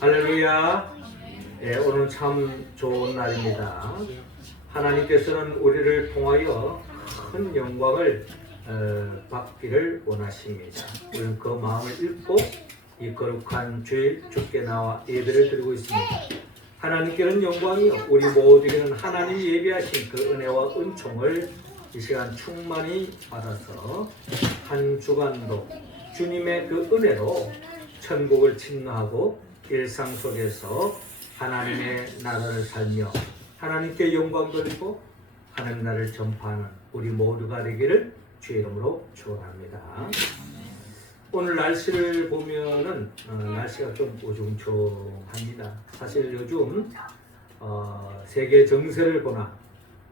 할렐루야. 예, 오늘 참 좋은 날입니다. 하나님께서는 우리를 통하여 큰 영광을 받기를 원하십니다. 우리는 그 마음을 읽고 이 거룩한 주일 주께 나와 예배를 드리고 있습니다. 하나님께는 영광이요, 우리 모두에게는 하나님이 예비하신 그 은혜와 은총을 이 시간 충만히 받아서 한 주간도 주님의 그 은혜로 천국을 침노하고 일상 속에서 하나님의 나라를 살며 하나님께 영광 돌리고 하나님 나라를 전파하는 우리 모두가 되기를 주의 이름으로 축원합니다. 오늘 날씨를 보면은 날씨가 좀 우중충합니다. 사실 요즘 세계 정세를 보나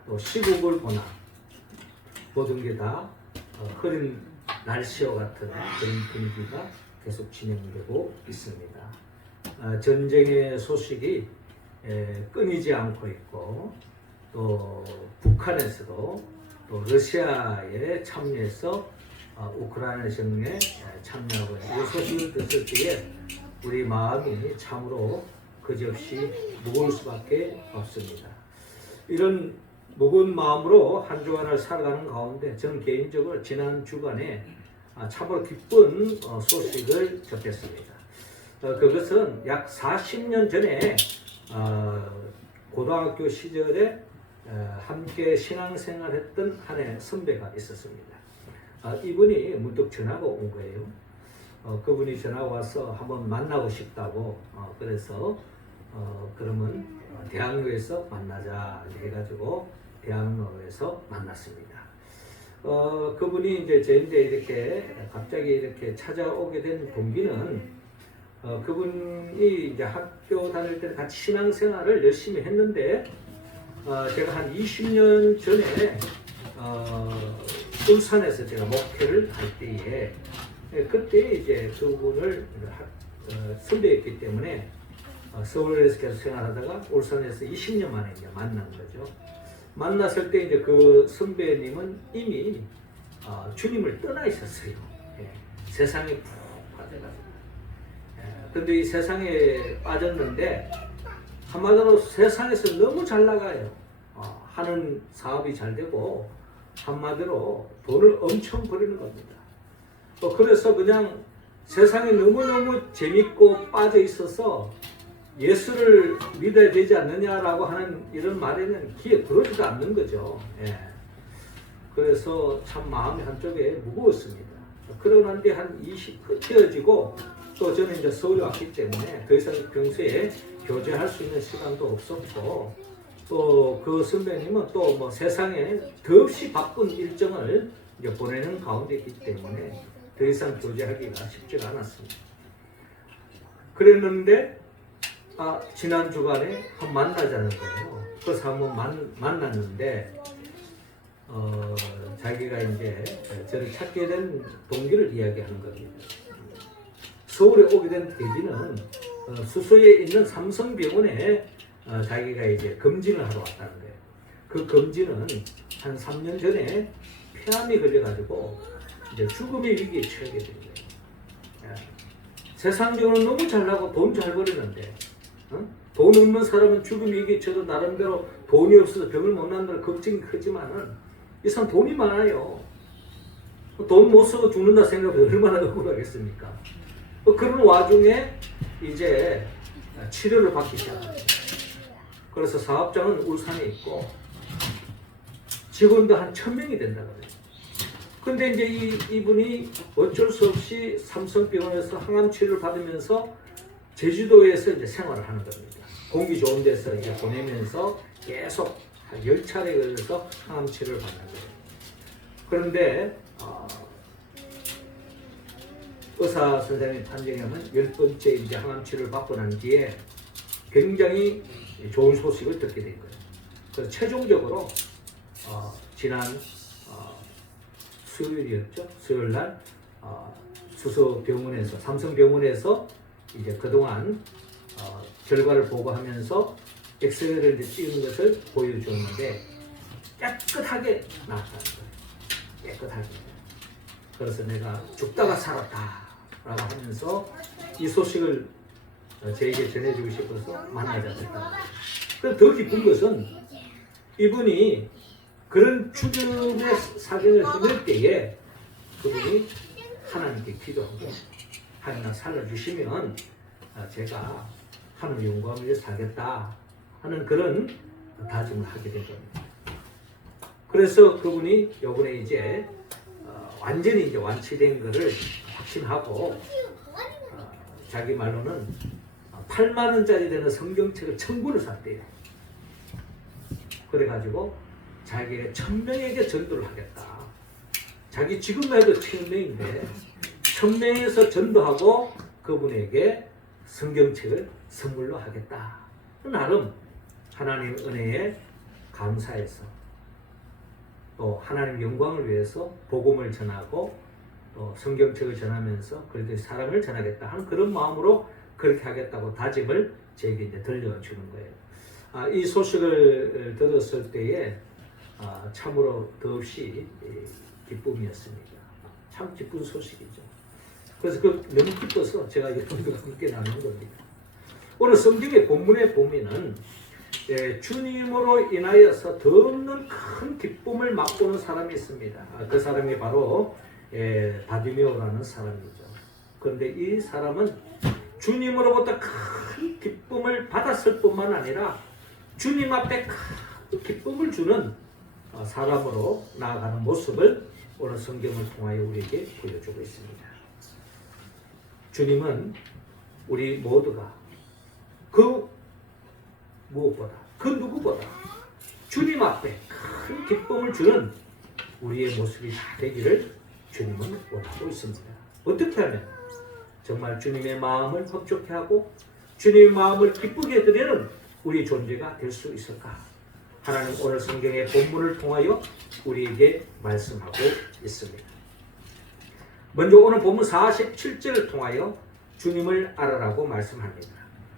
또 시국을 보나 모든 게 다 흐린 날씨와 같은 그런 분위기가 계속 진행되고 있습니다. 전쟁의 소식이 끊이지 않고 있고 또 북한에서도 또 러시아에 참여해서 우크라이나 전쟁에 참여하고 있는 이 소식을 듣을 때에 우리 마음이 참으로 그지없이 무거울 수밖에 없습니다. 이런 무거운 마음으로 한 주간을 살아가는 가운데 저는 개인적으로 지난 주간에 참으로 기쁜 소식을 접했습니다. 그것은 약 40년 전에 고등학교 시절에 함께 신앙생활했던 한 선배가 있었습니다. 이분이 문득 전화가 온 거예요. 그분이 전화 와서 한번 만나고 싶다고 그래서 그러면 대학로에서 만나자 해가지고 대학로에서 만났습니다. 그분이 이제 저한테 이렇게 갑자기 이렇게 찾아오게 된 동기는 그분이 이제 학교 다닐 때 같이 신앙생활을 열심히 했는데 제가 한 20년 전에 울산에서 제가 목회를 할 때에 그때 이제 그분을 선배였기 때문에 서울에서 계속 생활하다가 울산에서 20년 만에 이제 만난 거죠. 만났을 때 이제 그 선배님은 이미 주님을 떠나 있었어요. 세상에 푹 빠져가지고. 근데 이 세상에 빠졌는데 한마디로 세상에서 너무 잘 나가요. 하는 사업이 잘 되고 한마디로 돈을 엄청 버리는 겁니다. 그래서 그냥 세상에 너무너무 재밌고 빠져 있어서 예수를 믿어야 되지 않느냐라고 하는 이런 말에는 귀에 들어오지도 않는 거죠. 그래서 참 마음이 한쪽에 무거웠습니다. 그러고 난 뒤에 한 20 헤어지고 또 저는 이제 서울에 왔기 때문에 더 이상 평소에 교제할 수 있는 시간도 없었고 또 그 선배님은 또 뭐 세상에 더없이 바쁜 일정을 이제 보내는 가운데 있기 때문에 더 이상 교제하기가 쉽지가 않았습니다. 그랬는데 지난 주간에 한번 만나자는 거예요. 그래서 한번 만났는데 자기가 이제 저를 찾게 된 동기를 이야기하는 겁니다. 서울에 오게 된 계기는 수서에 있는 삼성병원에 자기가 이제 검진을 하러 왔다는 거예요. 그 검진은 한 3년 전에 폐암이 걸려가지고 이제 죽음의 위기에 처하게 된 거예요. 세상적으로 너무 잘나고 돈 잘 벌이는데 돈 없는 사람은 죽음의 위기에 처해도 나름대로 돈이 없어서 병을 못 난다는 걱정이 크지만은 이 사람 돈이 많아요. 돈 못 쓰고 죽는다 생각하면 얼마나 억울하겠습니까? 그런 와중에 이제 치료를 받기 시작합니다. 그래서 사업장은 울산에 있고 직원도 한 1000명이 된다고 해요. 근데 이제 이분이 어쩔 수 없이 삼성병원에서 항암 치료를 받으면서 제주도에서 이제 생활을 하는 겁니다. 공기 좋은 데서 이제 보내면서 계속 한 10차례 걸려서 항암 치료를 받는 거예요. 그런데 의사 선생님이 판정하면 10번째 이제 항암 치료를 받고 난 뒤에 굉장히 좋은 소식을 듣게 된 거예요. 그래서 최종적으로 지난 수요일이었죠. 수요일 날 수서병원에서 삼성병원에서 이제 그동안 결과를 보고하면서 엑스레이를 찍은 것을 보여주었는데 깨끗하게 나왔다는 거예요. 깨끗하게. 그래서 내가 죽다가 살았다 라고 하면서 이 소식을 저에게 전해주고 싶어서 만나자 했다. 더 기쁜 것은 이분이 그런 죽음의 사경을 힘낼 때에 그분이 하나님께 기도하고 하나님 살려주시면 제가 하늘 영광을 위해 살겠다 하는 그런 다짐을 하게 된 겁니다. 그래서 그분이 요번에 이제 완전히 이제 완치된 것을 확신하고 자기 말로는 8만 원짜리 되는 성경책을 1000권을 샀대요. 그래가지고 자기가 1000명에게 전도를 하겠다. 자기 지금 해도 1000명인데 1000명에서 전도하고 그분에게 성경책을 선물로 하겠다. 나름 하나님 은혜에 감사해서 또 하나님 영광을 위해서 복음을 전하고 또 성경책을 전하면서 그렇게 사랑을 전하겠다 하는 그런 마음으로 그렇게 하겠다고 다짐을 저에게 이제 들려주는 거예요. 이 소식을 들었을 때에 참으로 더없이 기쁨이었습니다. 참 기쁜 소식이죠. 그래서 너무 기뻐서 제가 여러분들과 함께 나누는 겁니다. 오늘 성경의 본문에 보면은 주님으로 인하여서 더 없는 큰 기쁨을 맛보는 사람이 있습니다. 그 사람이 바로 바디메오라는 사람이죠. 그런데 이 사람은 주님으로부터 큰 기쁨을 받았을 뿐만 아니라 주님 앞에 큰 기쁨을 주는 사람으로 나아가는 모습을 오늘 성경을 통하여 우리에게 보여주고 있습니다. 주님은 우리 모두가 그 무엇보다 그 누구보다 주님 앞에 큰 기쁨을 주는 우리의 모습이 되기를 주님은 원하고 있습니다. 어떻게 하면 정말 주님의 마음을 흡족해 하고 주님의 마음을 기쁘게 드리는 우리 존재가 될 수 있을까? 하나님 오늘 성경의 본문을 통하여 우리에게 말씀하고 있습니다. 먼저 오늘 본문 47절을 통하여 주님을 알아라고 말씀합니다.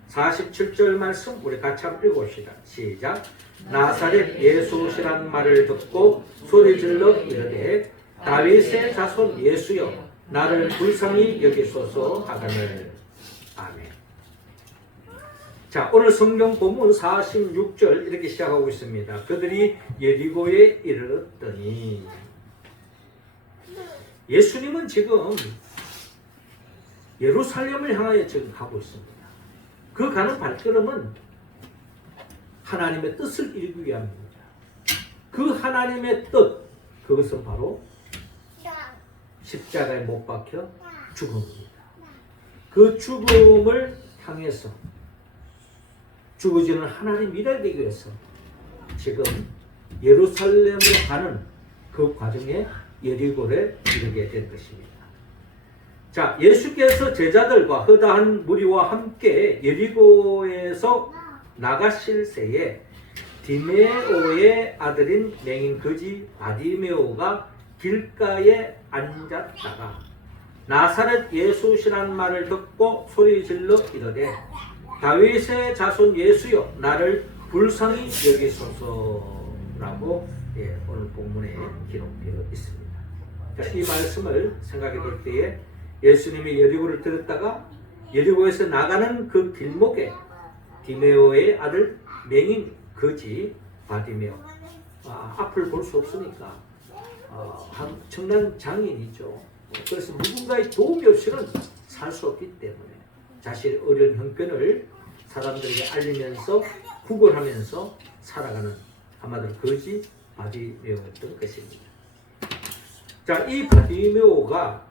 47절 말씀 우리 같이 한번 읽어봅시다. 시작. 나사렛 예수시란 말을 듣고 소리질러 이르되 다윗의 자손 예수여 나를 불쌍히 여기소서 하거늘. 아멘. 자, 오늘 성경 본문 46절 이렇게 시작하고 있습니다. 그들이 예리고에 이르렀더니 예수님은 지금 예루살렘을 향하여 지금 가고 있습니다. 그 가는 발걸음은 하나님의 뜻을 이루기 위함입니다. 그 하나님의 뜻, 그것은 바로 십자가에 못 박혀 죽음입니다. 그 죽음을 향해서 죽어지는 하나님 일을 되기 위해서 지금 예루살렘으로 가는 그 과정에 예리고를 이르게 된 것입니다. 자, 예수께서 제자들과 허다한 무리와 함께 예리고에서 나가실 새에 디메오의 아들인 맹인 거지 바디메오가 길가에 앉았다가 나사렛 예수시란 말을 듣고 소리질러 이르되 다윗의 자손 예수여 나를 불쌍히 여기소서라고 오늘 본문에 기록되어 있습니다. 자, 이 말씀을 생각해 볼 때에 예수님이 예리고를 들었다가 예리고에서 나가는 그 길목에 디메오의 아들 맹인 거지 바디메오 앞을 볼 수 없으니까 엄청난 장인이죠. 그래서 누군가의 도움이 없이는 살 수 없기 때문에 자신의 어려운 형편을 사람들에게 알리면서 구걸하면서 살아가는 한마디로 거지 바디메오였던 것입니다. 자, 이 바디메오가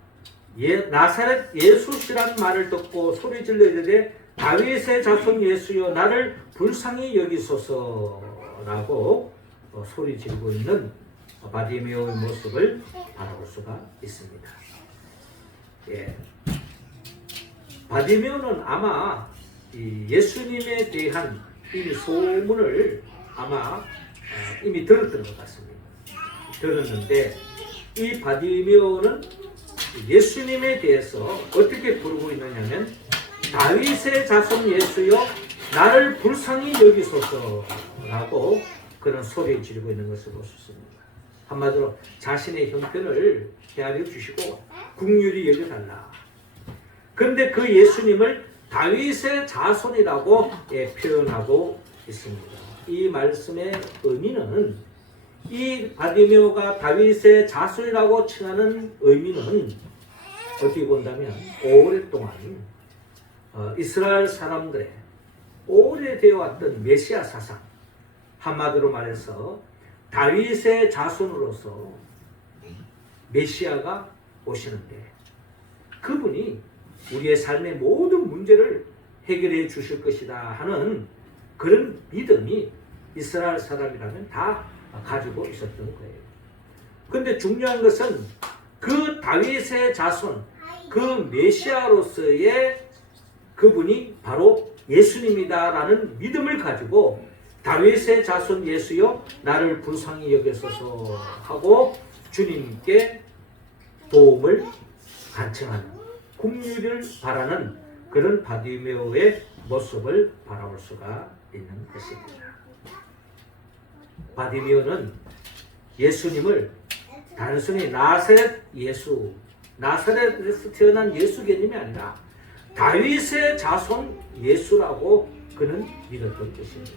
나사렛 예수시란 말을 듣고 소리질러 이르되 다윗의 자손 예수여 나를 불쌍히 여기소서라고 소리지르고 있는 바디메오의 모습을 바라볼 수가 있습니다. 바디메오는 아마 예수님에 대한 이미 소문을 아마 이미 들었던 것 같습니다. 들었는데 이 바디메오는 예수님에 대해서 어떻게 부르고 있느냐면 다윗의 자손 예수여 나를 불쌍히 여기소서라고 그런 소리 지르고 있는 것을 볼 수 있습니다. 한마디로 자신의 형편을 헤아려 주시고 긍휼히 여겨달라. 그런데 그 예수님을 다윗의 자손이라고 표현하고 있습니다. 이 말씀의 의미는, 이 바디메오가 다윗의 자손이라고 칭하는 의미는 어떻게 본다면 오랫동안 이스라엘 사람들의 오래되어 왔던 메시아 사상, 한마디로 말해서 다윗의 자손으로서 메시아가 오시는데 그분이 우리의 삶의 모든 문제를 해결해 주실 것이다 하는 그런 믿음이 이스라엘 사람이라면 다 가지고 있었던 거예요. 그런데 중요한 것은 그 다윗의 자손, 그 메시아로서의 그분이 바로 예수님이다라는 믿음을 가지고 다윗의 자손 예수여 나를 불쌍히 여기소서 하고 주님께 도움을 간청하는, 긍휼을 바라는 그런 바디메오의 모습을 바라볼 수가 있는 것입니다. 바디메오는 예수님을 단순히 나사렛 예수, 나사렛에서 태어난 예수 개념이 아니라 다윗의 자손 예수라고 그는 믿었던 것입니다.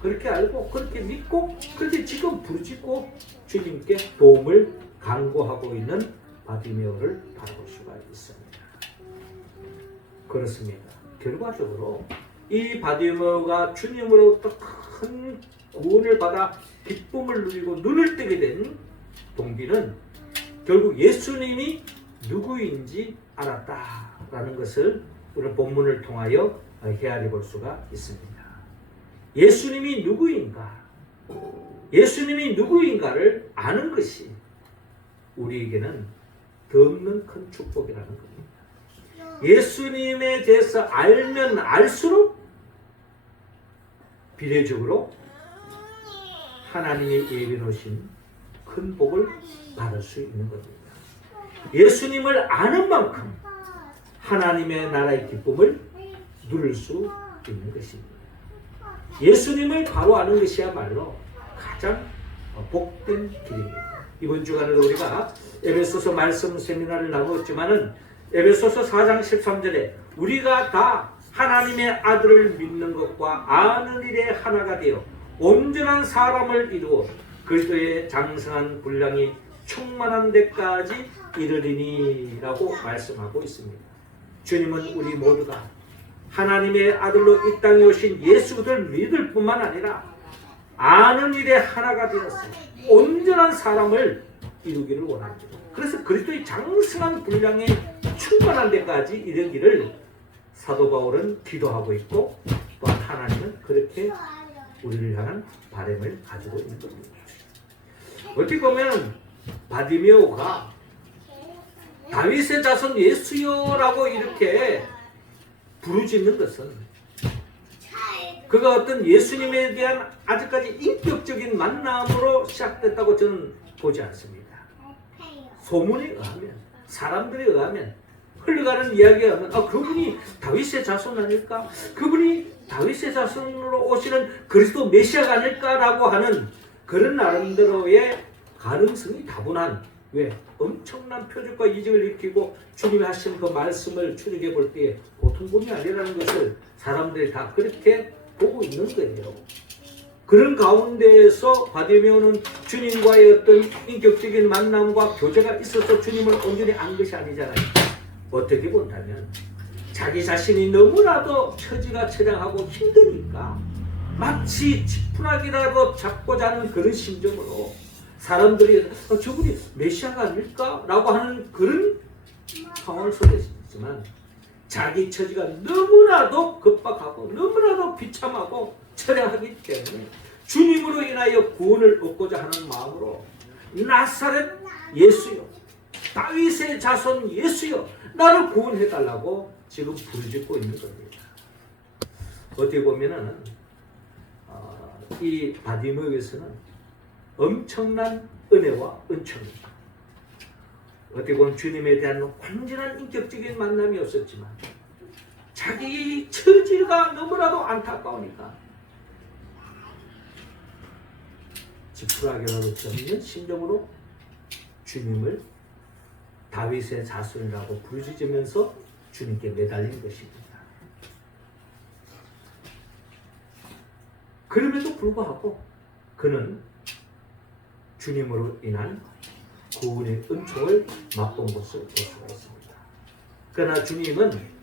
그렇게 알고 그렇게 믿고 그렇게 지금 부르짖고 주님께 도움을 간구하고 있는 바디메오를 바라볼 수가 있습니다. 그렇습니다. 결과적으로 이 바디메오가 주님으로부터 큰 구원을 받아 기쁨을 누리고 눈을 뜨게 된 동기는 결국 예수님이 누구인지 알았다라는 것을 우리 본문을 통하여 헤아려 볼 수가 있습니다. 예수님이 누구인가? 예수님이 누구인가를 아는 것이 우리에게는 더없는 큰 축복이라는 겁니다. 예수님에 대해서 알면 알수록 비례적으로 하나님이 예비해 놓으신 큰 복을 받을 수 있는 겁니다. 예수님을 아는 만큼 하나님의 나라의 기쁨을 누릴 수 있는 것입니다. 예수님을 바로 아는 것이야말로 가장 복된 길입니다. 이번 주간에도 우리가 에베소서 말씀 세미나를 나누었지만은 에베소서 4장 13절에 우리가 다 하나님의 아들을 믿는 것과 아는 일에 하나가 되어 온전한 사람을 이루어 그리스도의 장성한 분량이 충만한 데까지 이르리니 라고 말씀하고 있습니다. 주님은 우리 모두가 하나님의 아들로 이 땅에 오신 예수를 믿을 뿐만 아니라 아는 일에 하나가 되어서 온전한 사람을 이루기를 원합니다. 그래서 그리스도의 장성한 분량에 충만한 데까지 이르기를 사도 바울은 기도하고 있고 또한 하나님은 그렇게 우리를 향한 바람을 가지고 있는 겁니다. 어떻게 보면 바디메오가 다윗의 자손 예수여라고 이렇게 부르짖는 것은 그가 어떤 예수님에 대한 아직까지 인격적인 만남으로 시작됐다고 저는 보지 않습니다. 소문에 의하면, 사람들에 의하면, 흘러가는 이야기에 의하면 그분이 다윗의 자손 아닐까? 그분이 다윗의 자손으로 오시는 그리스도 메시아가 아닐까라고 하는 그런 나름대로의 가능성이 다분한, 왜? 엄청난 표적과 이적을 일으키고 주님이 하신 그 말씀을 추적해 볼 때에 보통 분이 아니라는 것을 사람들이 다 그렇게 보고 있는 거예요. 그런 가운데에서 바디메오는 주님과의 어떤 인격적인 만남과 교제가 있어서 주님을 온전히 안 것이 아니잖아요. 어떻게 본다면 자기 자신이 너무나도 처지가 처량하고 힘드니까 마치 지푸라기라도 잡고자 하는 그런 심정으로 사람들이 저분이 메시아가 아닐까? 라고 하는 그런 상황을 속에 있지만 자기 처지가 너무나도 급박하고 너무나도 비참하고 처량하기 때문에 주님으로 인하여 구원을 얻고자 하는 마음으로 나사렛 예수여, 다윗의 자손 예수여, 나를 구원해달라고 지금 부르짖고 있는 겁니다. 어떻게 보면은 이 바디메오에서는 엄청난 은혜와 은총입니다. 어떻게 보면 주님에 대한 완전한 인격적인 만남이 없었지만 자기 처지가 너무나도 안타까우니까 지푸라기라도 잡는 심정으로 주님을 다윗의 자손이라고 부르짖으면서 주님께 매달린 것입니다. 그럼에도 불구하고 그는 주님으로 인한 구원의 은총을 맛본 것을 볼 수가 있습니다. 그러나 주님은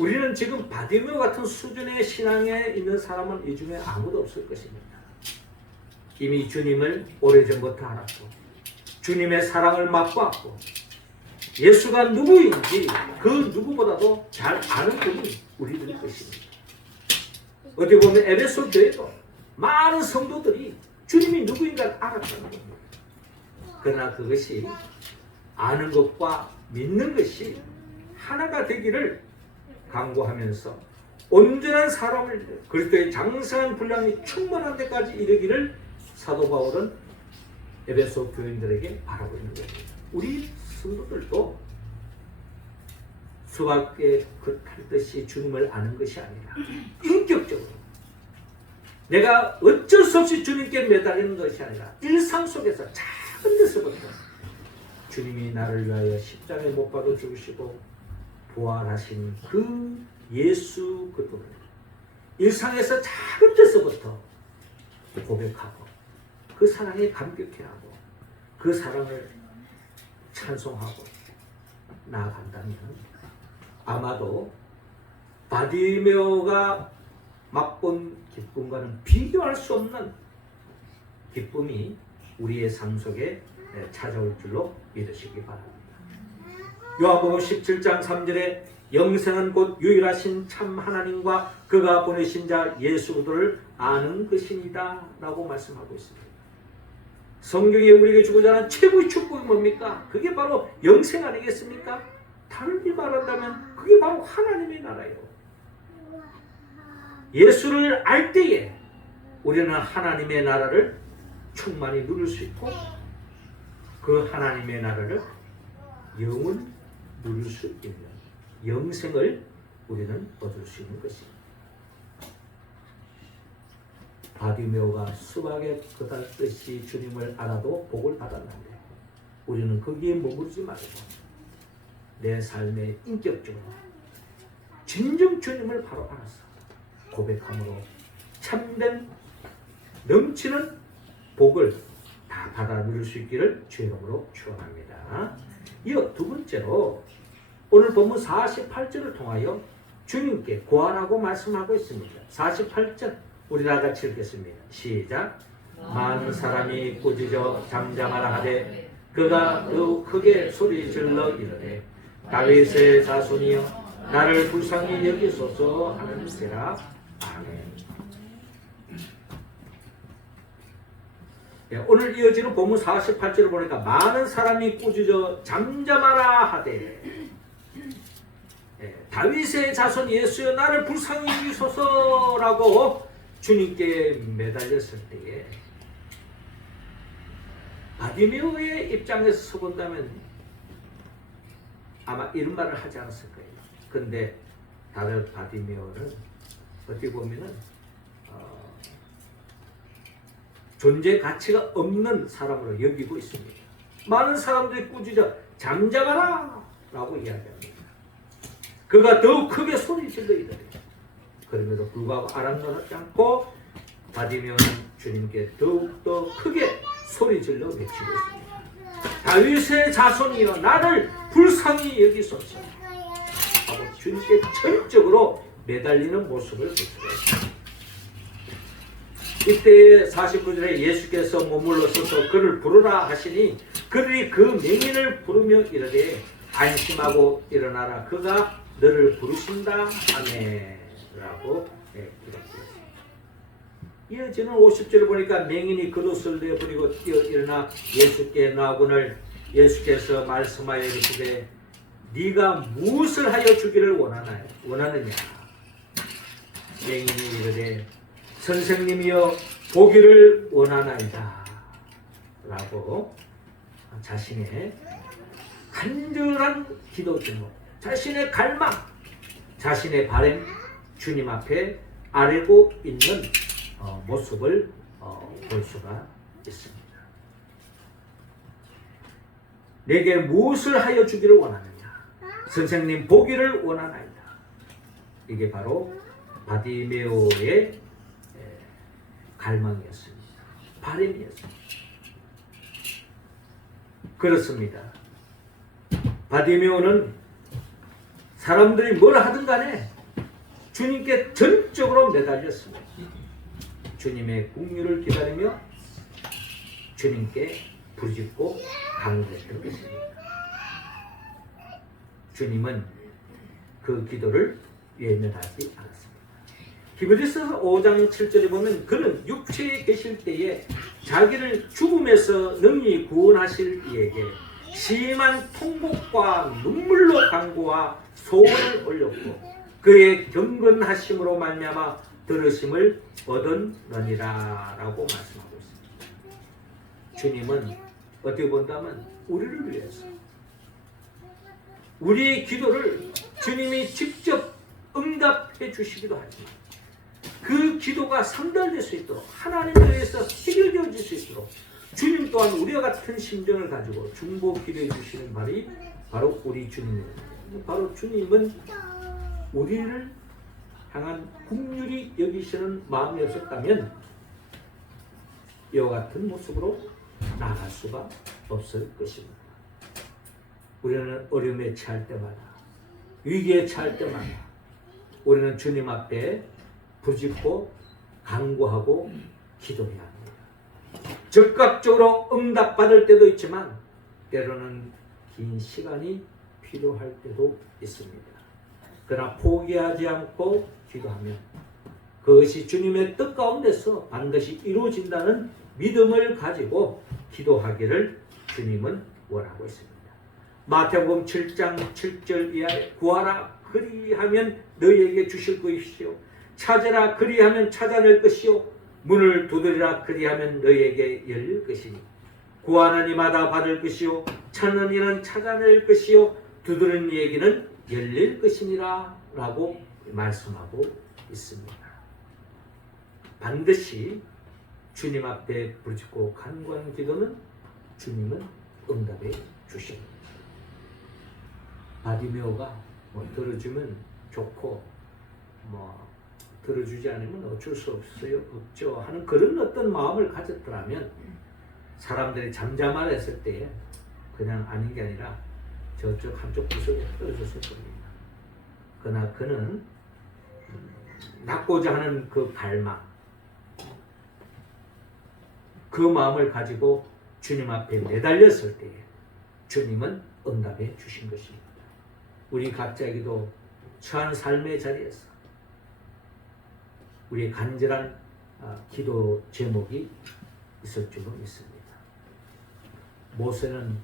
우리는 지금 바디메오 같은 수준의 신앙에 있는 사람은 이 중에 아무도 없을 것입니다. 이미 주님을 오래전부터 알았고 주님의 사랑을 맛보았고 예수가 누구인지 그 누구보다도 잘 아는 분이 우리들 것입니다. 어디 보면 에베소 교회도 많은 성도들이 주님이 누구인가 알았다는 겁니다. 그러나 그것이 아는 것과 믿는 것이 하나가 되기를 강구하면서 온전한 사람을 그리스도의 장성한 분량이 충만한 데까지 이르기를 사도 바울은 에베소 교인들에게 바라고 있는 겁니다. 우리 성도들도 수박에 긋듯이 주님을 아는 것이 아니라 인격적으로 내가 어쩔 수 없이 주님께 매달리는 것이 아니라 일상 속에서 작은 데서부터 주님이 나를 위하여 십자가에 못 박아 죽으시고 부활하신 그 예수 그분을 일상에서 작은 데서부터 고백하고 그 사랑에 감격해하고 그 사랑을 찬송하고 나아간다면 아마도 바디메오가 맛본 기쁨과는 비교할 수 없는 기쁨이 우리의 삶 속에 찾아올 줄로 믿으시기 바랍니다. 요한복음 17장 3절에 영생은 곧 유일하신 참 하나님과 그가 보내신 자 예수 그리스도를 아는 것이니라 라고 말씀하고 있습니다. 성경에 우리에게 주고자 하는 최고의 축복이 뭡니까? 그게 바로 영생 아니겠습니까? 다르게 말한다면 그게 바로 하나님의 나라예요. 예수를 알 때에 우리는 하나님의 나라를 충만히 누릴 수 있고 그 하나님의 나라를 영원 누릴 수 있는 영생을 우리는 얻을 수 있는 것입니다. 바디메오가 수박에 긋듯이 주님을 알아도 복을 받았는데 우리는 거기에 머무르지 말고 내 삶의 인격적으로 진정 주님을 바로 알아서 고백함으로 참된 넘치는 복을 다 받아 누릴 수 있기를 주의 이름으로 축원합니다. 이어 두 번째로 오늘 본문 48절을 통하여 주님께 구하라고 말씀하고 있습니다. 48절 우리 다 같이 읽겠습니다. 시작. 많은 사람이 꾸짖어 잠잠하라 하되 그가 더욱 크게 소리 질러 이르되 다윗의 자손이여 나를 불쌍히 여기소서 하는지라. 아멘. 오늘 이어지는 본문 48절을 보니까 많은 사람이 꾸짖어 잠잠하라 하되 다윗의 자손 예수여 나를 불쌍히 여기소서라고 주님께 매달렸을 때에 바디메오의 입장에서 본다면 아마 이런 말을 하지 않았을 거예요. 그런데 다른 바디메오는 어떻게 보면은 존재 가치가 없는 사람으로 여기고 있습니다. 많은 사람들이 꾸짖어 잠잠하라 라고 이야기합니다. 그가 더욱 크게 소리 질러 이르되 그럼에도 불구하고 아랑곳하지 않고 바디메오는 주님께 더욱더 크게 소리 질러 외치고 있습니다. 다윗의 자손이여 나를 불쌍히 여기소서 하고 주님께 전적으로 매달리는 모습을 볼 수가 있습니다. 이때 49절에 예수께서 머물러 서서 그를 부르라 하시니 그들이 그 명인을 부르며 이르되 안심하고 일어나라 그가 너를 부르신다 하네 라고 기록되었습니다. 이어지는 50절을 보니까 맹인이 겉옷을 내버리고 뛰어 일어나 예수께 나오거늘 예수께서 말씀하여 이르시되 네가 무엇을 하여 주기를 원하느냐. 맹인이 이르되 선생님이여 보기를 원하나이다 라고 자신의 간절한 기도 제목, 자신의 갈망, 자신의 바람 주님 앞에 아뢰고 있는 모습을 볼 수가 있습니다. 내게 무엇을 하여 주기를 원하느냐. 선생님 보기를 원하나이다. 이게 바로 바디메오의 갈망이었습니다. 바람이었습니다. 그렇습니다. 바디메오는 사람들이 뭘 하든 간에 주님께 전적으로 매달렸습니다. 주님의 국류를 기다리며 주님께 부르짖고 간구했던 것입니다. 주님은 그 기도를 외면하지 않았습니다. 히브리서 5장 7절에 보면 그는 육체에 계실 때에 자기를 죽음에서 능히 구원하실 이에게 심한 통곡과 눈물로 간구와 소원을 올렸고 그의 경건하심으로 말미암아 들으심을 얻었느니라 라고 말씀하고 있습니다. 주님은 어떻게 본다면 우리를 위해서 우리의 기도를 주님이 직접 응답해 주시기도 하지만 그 기도가 상달될 수 있도록 하나님에 의해서 해결되어질 수 있도록 주님 또한 우리와 같은 심정을 가지고 중보 기도해 주시는 말이 바로 우리 주님입니다. 바로 주님은 우리를 향한 긍휼히 여기시는 마음이 없었다면 이와 같은 모습으로 나아갈 수가 없을 것입니다. 우리는 어려움에 처할 때마다 위기에 처할 때마다 우리는 주님 앞에 부르짖고 간구하고 기도해야 합니다. 즉각적으로 응답받을 때도 있지만 때로는 긴 시간이 필요할 때도 있습니다. 그러나 포기하지 않고 기도하면 그것이 주님의 뜻 가운데서 반드시 이루어진다는 믿음을 가지고 기도하기를 주님은 원하고 있습니다. 마태복음 7장 7절 이하에 구하라 그리하면 너희에게 주실 것이요 찾으라 그리하면 찾아낼 것이요 문을 두드리라 그리하면 너희에게 열릴 것이니 구하는 이마다 받을 것이요 찾는 이는 찾아낼 것이요 두드리는 이에게는 열릴 것이니라 라고 말씀하고 있습니다. 반드시 주님 앞에 부르짖고 간구하는 기도는 주님은 응답해 주십니다. 바디메오가 들어주면 좋고 들어주지 않으면 어쩔 수 없죠 하는 그런 어떤 마음을 가졌더라면 사람들이 잠잠하랬을 때에 그냥 아닌 게 아니라 저쪽 한쪽 구석에 떨어졌을 겁니다. 그러나 그는 낫고자 하는 그 갈망 그 마음을 가지고 주님 앞에 매달렸을 때에 주님은 응답해 주신 것입니다. 우리 각자에게도 처한 삶의 자리에서 우리의 간절한 기도 제목이 있을 줄로 믿습니다. 모세는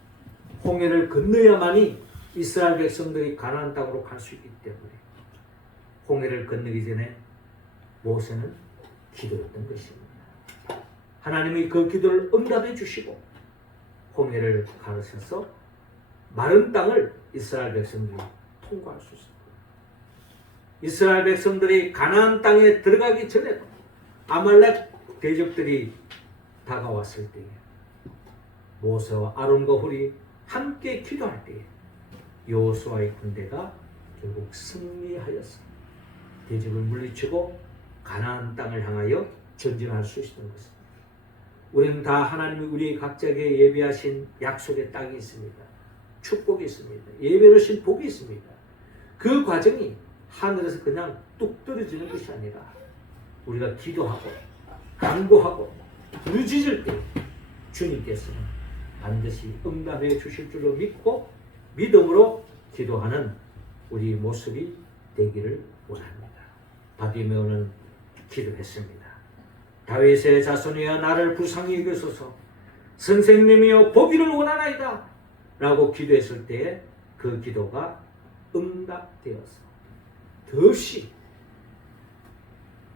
홍해를 건너야만이 이스라엘 백성들이 가나안 땅으로 갈 수 있기 때문에 홍해를 건너기 전에 모세는 기도했던 것입니다. 하나님이 그 기도를 응답해 주시고 홍해를 가르쳐서 마른 땅을 이스라엘 백성들이 통과할 수 있습니다. 이스라엘 백성들이 가나안 땅에 들어가기 전에도 아말렉 대적들이 다가왔을 때에 모세와 아론과 훌이 함께 기도할 때에 여호수아의 군대가 결국 승리하였습니다. 대적을 물리치고 가나안 땅을 향하여 전진할 수 있었던 것입니다. 우리는 다 하나님이 우리 각자에게 예비하신 약속의 땅이 있습니다. 축복이 있습니다. 예배하신 복이 있습니다. 그 과정이 하늘에서 그냥 뚝 떨어지는 것이 아니라 우리가 기도하고 간구하고 부르짖을 때 주님께서는 반드시 응답해 주실 줄로 믿고 믿음으로 기도하는 우리 모습이 되기를 원합니다. 바디메오는 기도했습니다. 다윗의 자손이여 나를 불쌍히 여기소서 선생님이여 보기를 원하나이다 라고 기도했을 때에 그 기도가 응답되어서 더없이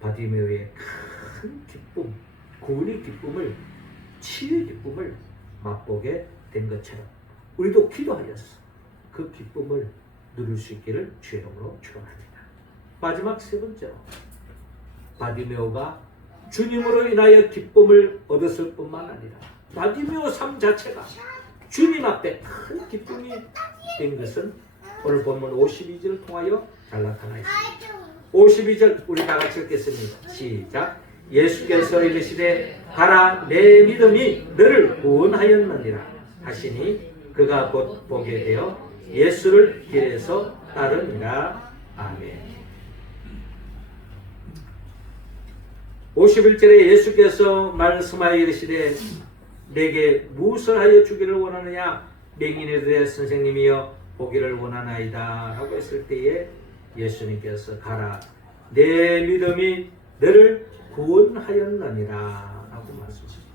바디메오의 큰 기쁨, 구원의 기쁨을, 치유의 기쁨을 맛보게 된 것처럼 우리도 기도하여서 그 기쁨을 누릴 수 있기를 주의 이름으로 축원합니다. 마지막 세 번째로 바디메오가 주님으로 인하여 기쁨을 얻었을 뿐만 아니라 바디메오 삶 자체가 주님 앞에 큰 기쁨이 된 것은 오늘 본문 52절을 통하여 잘 나타나 있습니다. 52절 우리 다 같이 읽겠습니다. 시작. 예수께서 이르시되 가라 내 믿음이 너를 구원하였느니라 하시니 그가 곧 보게 되어 예수를 길에서 따르니라. 아멘. 51절에 예수께서 말씀하여 이르시되 내게 무엇을 하여 주기를 원하느냐 맹인에 선생님이여 보기를 원하나이다 라고 했을 때에 예수님께서 가라 내 믿음이 너를 구원하였느니라 라고 말씀하셨습니다.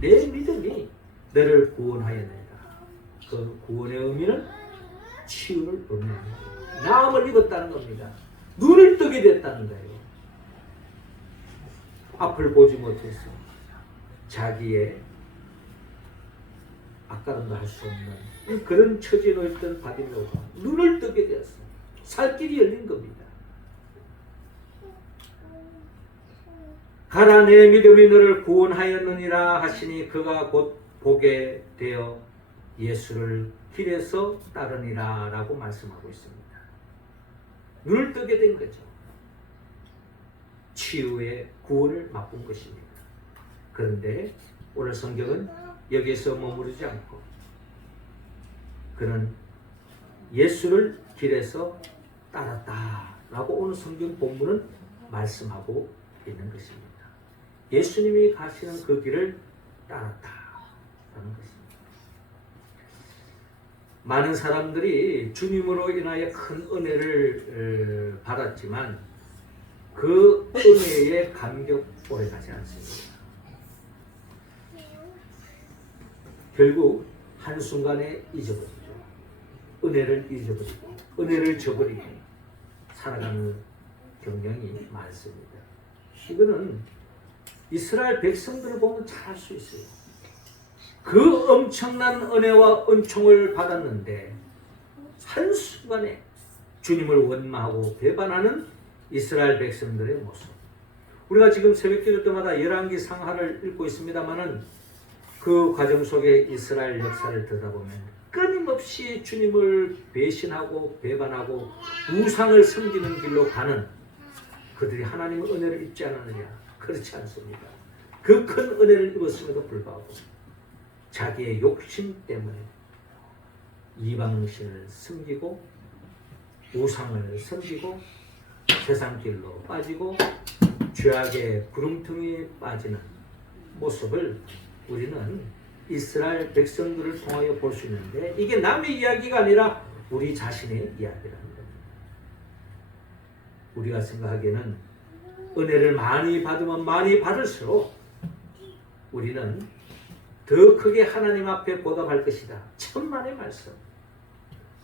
내 믿음이 너를 구원하였느니라. 그 구원의 의미는 치유를 의미합니다. 나음을 입었다는 겁니다. 눈을 뜨게 됐다는 거예요. 앞을 보지 못해서 자기의 아까름도 할 수 없는 그런 처지에 놓였던 바디메오가 눈을 뜨게 되었어요. 살길이 열린 겁니다. 가라 내 믿음이 너를 구원하였느니라 하시니 그가 곧 보게 되어 예수를 길에서 따르니라 라고 말씀하고 있습니다. 눈을 뜨게 된 거죠. 치유의 구원을 맛본 것입니다. 그런데 오늘 성경은 여기에서 머무르지 않고 그는 예수를 길에서 따랐다 라고 오늘 성경 본문은 말씀하고 있는 것입니다. 예수님이 가시는 그 길을 따랐다 라는 것입니다. 많은 사람들이 주님으로 인하여 큰 은혜를 받았지만 그 은혜의 감격 오래가지 않습니다. 결국 한순간에 잊어버리죠. 은혜를 잊어버리고 은혜를 저버리고 살아가는 경향이 많습니다. 이거는 이스라엘 백성들을 보면 잘 알 수 있어요. 그 엄청난 은혜와 은총을 받았는데 한순간에 주님을 원망하고 배반하는 이스라엘 백성들의 모습. 우리가 지금 새벽기도 때마다 열왕기 상하를 읽고 있습니다마는 그 과정 속에 이스라엘 역사를 들여다보면 끊임없이 주님을 배신하고 배반하고 우상을 섬기는 길로 가는 그들이 하나님의 은혜를 입지 않았느냐? 그렇지 않습니다. 그 큰 은혜를 입었음에도 불구하고 자기의 욕심 때문에 이방신을 섬기고 우상을 섬기고 세상 길로 빠지고 죄악의 구름통에 빠지는 모습을 우리는 이스라엘 백성들을 통하여 볼 수 있는데 이게 남의 이야기가 아니라 우리 자신의 이야기라는 겁니다. 우리가 생각하기에는 은혜를 많이 받으면 많이 받을수록 우리는 더 크게 하나님 앞에 보답할 것이다. 천만의 말씀.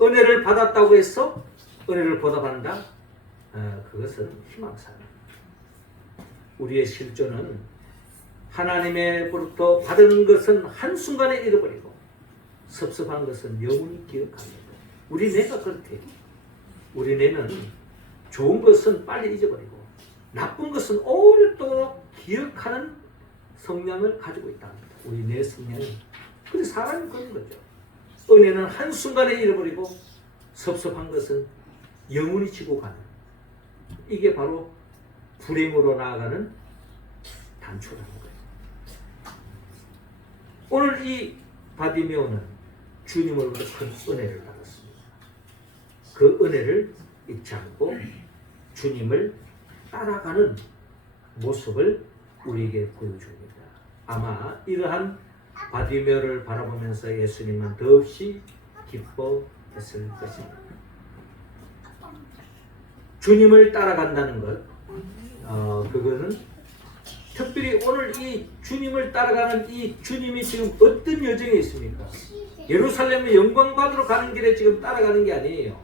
은혜를 받았다고 해서 은혜를 보답한다? 그것은 희망사항입니다. 우리의 실존은 하나님의로부터 받은 것은 한순간에 잃어버리고 섭섭한 것은 영원히 기억합니다. 우리 뇌가 그렇대요. 우리 뇌는 좋은 것은 빨리 잊어버리고 나쁜 것은 오랫동안 기억하는 성향을 가지고 있답니다. 우리 뇌 성향이. 근데 사람이 그런 거죠. 은혜는 한순간에 잃어버리고 섭섭한 것은 영원히 지고 가는, 이게 바로 불행으로 나아가는 단초라는 거예요. 오늘 이 바디메오는 주님으로부터 큰 은혜를 받았습니다. 그 은혜를 잊지 않고 주님을 따라가는 모습을 우리에게 보여줍니다. 아마 이러한 바디메오를 바라보면서 예수님은 더없이 기뻐했을 것입니다. 주님을 따라간다는 것, 그거는 특별히 오늘 이 주님을 따라가는 이 주님이 지금 어떤 여정에 있습니까? 예루살렘의 영광 받으러 가는 길에 지금 따라가는 게 아니에요.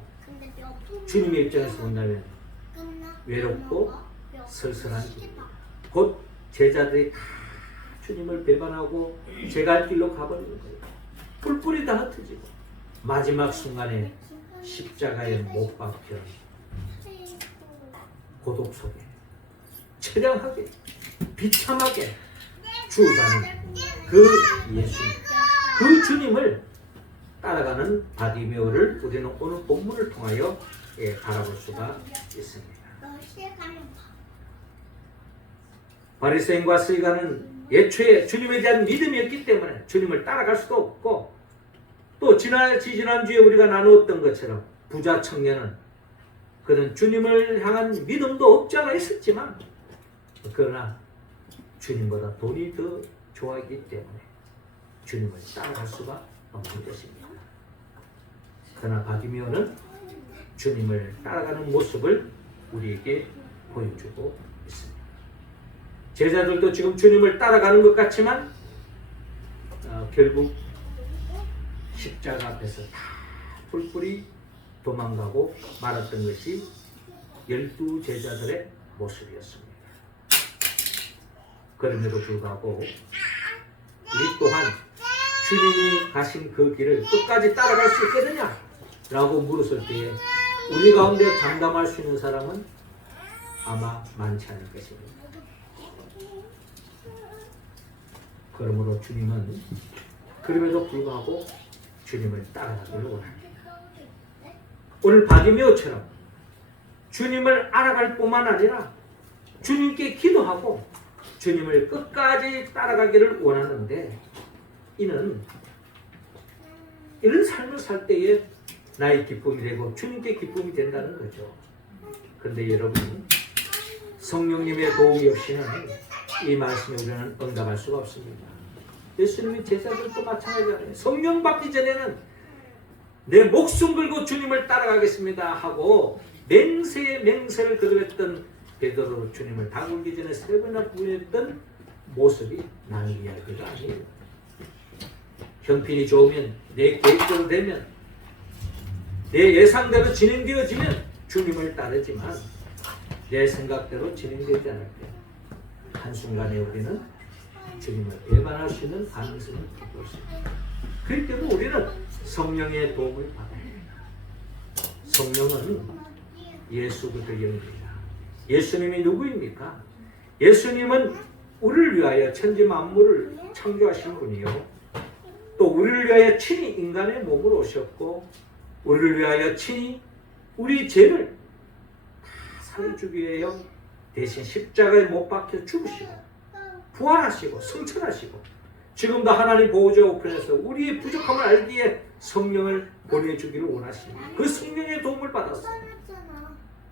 주님의 입장에서 본다면 외롭고 쓸쓸한 길. 곧 제자들이 다 주님을 배반하고 제갈 길로 가버리는 거예요. 뿔뿔이 다 흩어지고 마지막 순간에 십자가에 못 박혀 고독 속에 처량하게 비참하게 죽어가는 그 예수님, 그 주님을 따라가는 바디메오를 우리는 오늘 본문을 통하여 바라볼 수가 있습니다. 바리새인과 서기관은 애초에 주님에 대한 믿음이 없기 때문에 주님을 따라갈 수도 없고, 또 지난주에 우리가 나누었던 것처럼 부자 청년은 그는 주님을 향한 믿음도 없지 않아 있었지만, 그러나 주님보다 돈이 더 좋아하기 때문에 주님을 따라갈 수가 없는 것입니다. 그러나 바디메오는 주님을 따라가는 모습을 우리에게 보여주고 있습니다. 제자들도 지금 주님을 따라가는 것 같지만 결국 십자가 앞에서 다 뿔뿔이 도망가고 말았던 것이 12제자들의 모습이었습니다. 그럼에도 불구하고 우리 또한 주님이 가신 그 길을 끝까지 따라갈 수 있겠느냐? 라고 물었을 때에 우리 가운데 장담할 수 있는 사람은 아마 많지 않을 것입니다. 그러므로 주님은 그럼에도 불구하고 주님을 따라가기를 원합니다. 오늘 바디메오처럼 주님을 알아갈 뿐만 아니라 주님께 기도하고 주님을 끝까지 따라가기를 원하는데, 이는 이런 삶을 살 때에 나의 기쁨이 되고 주님께 기쁨이 된다는 거죠. 그런데 여러분, 성령님의 도움이 없이는 이 말씀에 우리는 응답할 수가 없습니다. 예수님의 제자들도 마찬가지잖아요. 성령 받기 전에는 내 목숨 걸고 주님을 따라가겠습니다 하고 맹세에 맹세를 거듭했던 베드로, 주님을 다굴기 전에 3번이나 부인했던 모습이 나는 이야기가 아니에요. 형편이 좋으면, 내 계획대로 되면, 내 예상대로 진행되어지면 주님을 따르지만 내 생각대로 진행되지 않을 때 한순간에 우리는 주님을 배반할 수 있는 가능성을 갖고 있습니다. 그렇기 때문에 우리는 성령의 도움을 받아야 합니다. 성령은 예수부터 영입니다. 예수님이 누구입니까? 예수님은 우리를 위하여 천지 만물을 창조하신 분이요, 또 우리를 위하여 친히 인간의 몸으로 오셨고, 우리를 위하여 친히 우리 죄를 다 살려주기 위하여 대신 십자가에 못 박혀 죽으시고 부활하시고 승천하시고 지금도 하나님 보호자 우편에서 우리의 부족함을 알기에 성령을 보내주기를 원하십니다. 그 성령의 도움을 받아서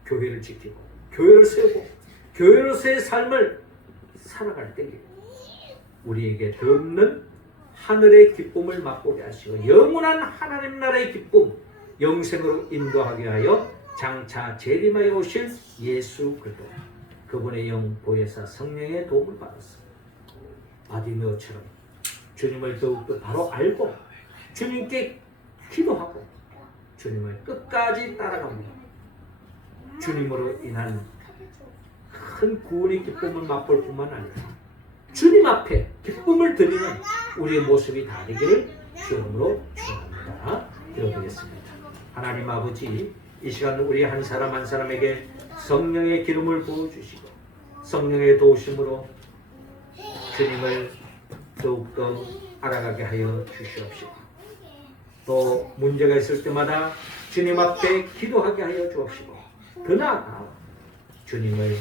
교회를 지키고 교회를 세우고 교회로서의 삶을 살아갈 때에 우리에게 더 없는 하늘의 기쁨을 맛보게 하시고 영원한 하나님 나라의 기쁨, 영생으로 인도하게 하여 장차 재림하여 오실 예수 그리스도, 그분의 영 보혜사 성령의 도움을 받았습니다. 바디메오처럼 주님을 더욱더 바로 알고 주님께 기도하고 주님을 끝까지 따라갑니다. 주님으로 인한 큰 구원의 기쁨을 맛볼 뿐만 아니라 주님 앞에 기쁨을 드리는 우리의 모습이 다 되기를 주님으로 축원합니다. 기도드리겠습니다. 하나님 아버지, 이 시간 우리 한 사람 한 사람에게 성령의 기름을 부어주시고 성령의 도우심으로 주님을 더욱더 알아가게 하여 주시옵시고, 또 문제가 있을 때마다 주님 앞에 기도하게 하여 주옵시고, 더 나아가 주님을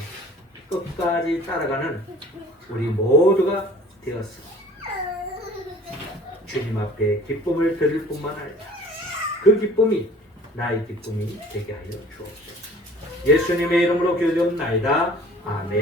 끝까지 따라가는 우리 모두가 되었어 주님 앞에 기쁨을 드릴 뿐만 아니라 그 기쁨이 나의 기쁨이 되게 하여 주옵소서. 예수님의 이름으로 기도드립나이다. 아멘.